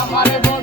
I'm not even